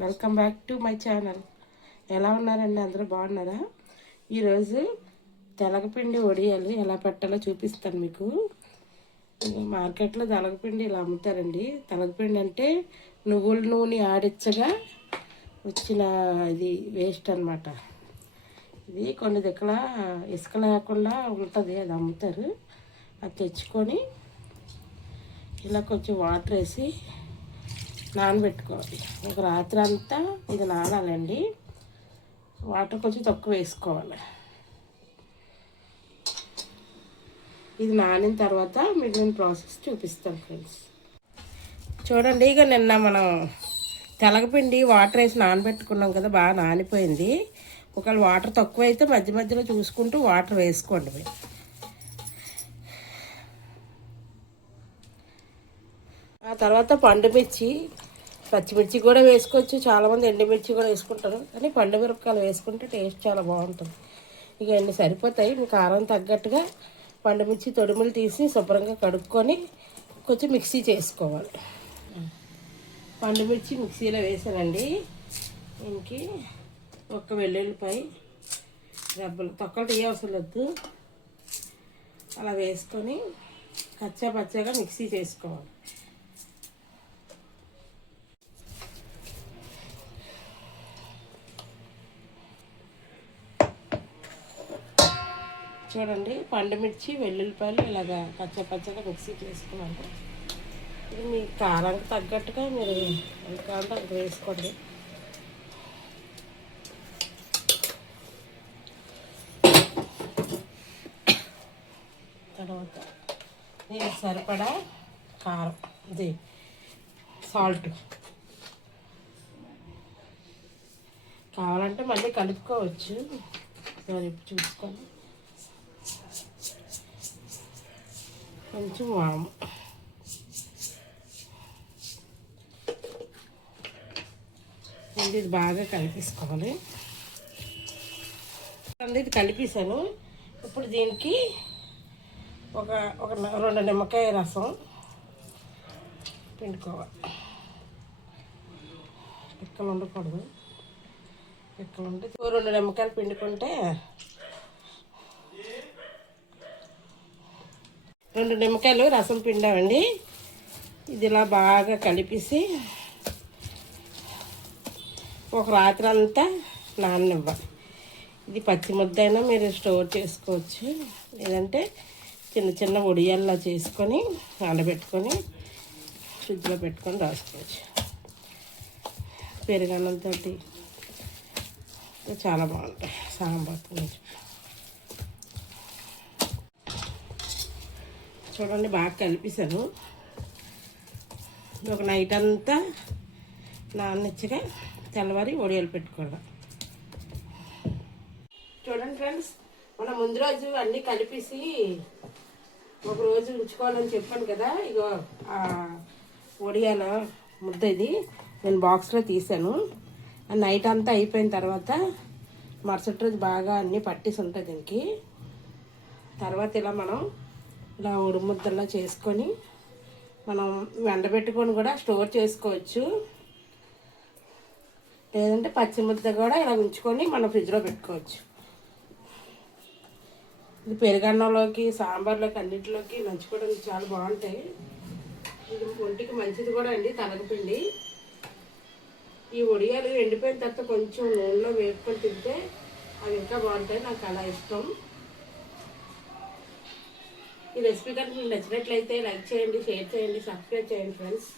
Welcome back to my channel. ఎలా ఉన్నారండి? అందరూ బాగున్నారా? ఈరోజు తెలగపిండి వడియాలు ఎలా పెట్టాలో చూపిస్తాను మీకు. మార్కెట్లో తెలగపిండి ఇలా అమ్ముతారండి. తెలగపిండి అంటే నువ్వుల నూనె ఆడిచ్చగా వచ్చిన ఇది వేస్ట్ అనమాట. ఇది కొన్ని దగ్గర ఇసుక లేకుండా ఉంటుంది, అది అమ్ముతారు. అది తెచ్చుకొని ఇలా కొంచెం వాటర్ వేసి నానబెట్టుకోవాలి. ఒక రాత్రి అంతా ఇది నానాలండి. వాటర్ కొంచెం తక్కువ వేసుకోవాలి. ఇది నానిన తర్వాత మిగిలిన ప్రాసెస్ చూపిస్తాను ఫ్రెండ్స్. చూడండి, ఇక నిన్న మనం తెలగపిండి వాటర్ వేసి నానబెట్టుకున్నాం కదా, బాగా నానిపోయింది. ఒకవేళ వాటర్ తక్కువ అయితే మధ్య మధ్యలో చూసుకుంటూ వాటర్ వేసుకోండి. ఆ తర్వాత పండుమిర్చి, పచ్చిమిర్చి కూడా వేసుకోవచ్చు. చాలామంది ఎండుమిర్చి కూడా వేసుకుంటారు, కానీ పండు మిరపకాయలు వేసుకుంటే టేస్ట్ చాలా బాగుంటుంది. ఇక అన్ని సరిపోతాయి. మీ కారం తగ్గట్టుగా పండుమిర్చి తొడిములు తీసి శుభ్రంగా కడుక్కొని కొంచెం మిక్సీ చేసుకోవాలి. పండుమిర్చి మిక్సీలో వేసానండి. దీనికి ఒక్క వెల్లుల్లిపాయ రెబ్బలు, తొక్కలు తీయవసరం లేదు, అలా వేసుకొని కచ్చా పచ్చగా మిక్సీ చేసుకోవాలి. చూడండి, పండుమిర్చి వెల్లుల్లిపాయలు ఇలాగా పచ్చగా మిక్సీ చేసుకోవాలి. ఇది మీ కారానికి తగ్గట్టుగా మీరు ఎంత కావాలంటే అంత వేసుకోండి. తర్వాత దీనికి సరిపడా కారం, ఇది సాల్ట్ కావాలంటే మళ్ళీ కలుపుకోవచ్చు. సరే, చూసుకోండి. కొంచెం వాము, ఇది బాగా కలిపేసుకోవాలి. ఇది కలిపేసాను. ఇప్పుడు దీనికి ఒక 2 నిమ్మకాయ రసం పిండుకోవాలి. పిక్కలు ఉండకూడదు. పిక్కలు ఉంటే 2 నిమ్మకాయలు పిండుకుంటే 2 నిమ్మకాయలు రసం పిండామండి. ఇది ఇలా బాగా కలిపేసి ఒక రాత్రి అంతా నాననివ్వాలి. ఇది పచ్చి ముద్ద అయినా మీరు స్టోర్ చేసుకోవచ్చు, లేదంటే చిన్న చిన్న వడియాల్లా చేసుకొని నానబెట్టుకొని ఫ్రిడ్జ్లో పెట్టుకొని రాసుకోవచ్చు. పెరుగన్నంతో చాలా బాగుంటాయి. సాంబార్ చూడండి, బాగా కలిపేసాను. ఒక నైట్ అంతా నాననిచ్చగా తెల్లవారి వడియాలు పెట్టుకోవడం. చూడండి ఫ్రెండ్స్, మనం ముందు రోజు అన్నీ కలిపేసి ఒక రోజు ఉంచుకోవాలని చెప్పాను కదా. ఇగో ఆ వడియాల ముద్ద ఇది నేను బాక్స్లో తీసాను. నైట్ అంతా అయిపోయిన తర్వాత మరుసటి రోజు బాగా అన్నీ పట్టేసి ఉంటుంది దీనికి. తర్వాత ఇలా ఉడుముద్దలా చేసుకొని మనం ఎండబెట్టుకొని కూడా స్టోర్ చేసుకోవచ్చు, లేదంటే పచ్చి ముద్ద కూడా ఇలా ఉంచుకొని మనం ఫ్రిడ్జ్లో పెట్టుకోవచ్చు. ఇది పెరుగన్నంలోకి, సాంబార్లోకి, అన్నింటిలోకి నంచుకోవడానికి చాలా బాగుంటాయి. ఇది ఒంటికి మంచిది కూడా అండి, తెలగపిండి. ఈ వడియాలు ఎండిపోయిన తర్వాత కొంచెం నూనెలో వేపుకొని తింటే అవి ఇంకా బాగుంటాయి. నాకు అలా ఇష్టం. ఈ రెసిపీ కనుక మీకు నచ్చినట్లయితే లైక్ చేయండి, షేర్ చేయండి, సబ్స్క్రైబ్ చేయండి ఫ్రెండ్స్.